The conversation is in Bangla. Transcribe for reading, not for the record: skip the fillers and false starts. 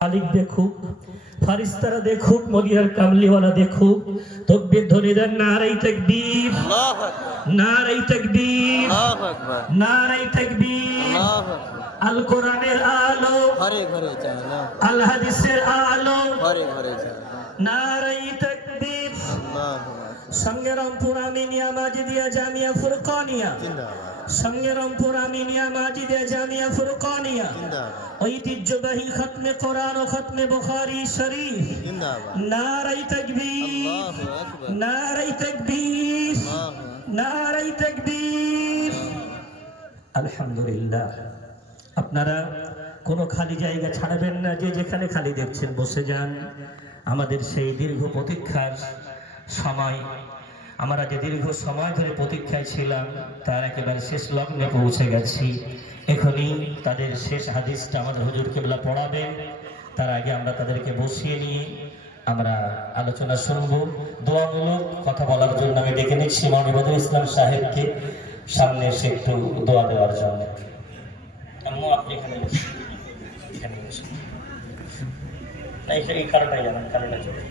মালিক দেখুক, ফারিস্তারা দেখুক, মদিনার কামলিওয়ালা দেখুক, তাকবীর ধ্বনি দেন, নারায়ে তাকবীর, আল্লাহু আকবার, নারায়ে তাকবীর, আল্লাহু আকবার, নারায়ে তাকবীর, আল্লাহু আকবার। আল কোরআনের আলো ঘরে ঘরে জানা, আল হাদিসের আলো ঘরে ঘরে জানা, নারায়ে তাকবীর, আল্লাহু আকবার। সঙ্গে রংপুর আমিনিয়া মাজিদিয়া জামিয়া ফুরকানিয়া জিন্দাবাদ, সঙ্গে রংপুর আমিনিয়া মাজিদিয়া জামিয়া ফুরকানিয়া জিন্দাবাদ, ঐতিহ্যবাহী খতমে কোরআন ও খতমে বুখারী শরীফ জিন্দাবাদ, নারায়ে তাকবীর, আল্লাহু আকবার, নারায়ে তাকবীর, নারায়ে তাকবীর। আলহামদুলিল্লাহ। আপনারা কোনো খালি জায়গা ছাড়বেন না, যে যেখানে খালি দেখছেন বসে যান। আমাদের সেই দীর্ঘ প্রতীক্ষার সময়, আমরা যে দীর্ঘ সময় ধরে প্রতীক্ষায় ছিলাম তার একেবারে শেষ লগ্নে পৌঁছে গেছি। এখনই তাদের শেষ হাদিসটা আমাদের হুজুর কিবলা পড়াবেন। তার আগে আমরা তাদেরকে বসিয়ে নিয়ে আমরা আলোচনা শুনব। দোয়ামূলক কথা বলার জন্য আমি ডেকে নিচ্ছি মাওলানা বদরুল ইসলাম সাহেবকে সামনে এসে একটু দোয়া দেওয়ার জন্য। আম্মু আপনি এখানে বসুন, এখানে বসুন। এই কারণটাই জানান, কারণটা চলে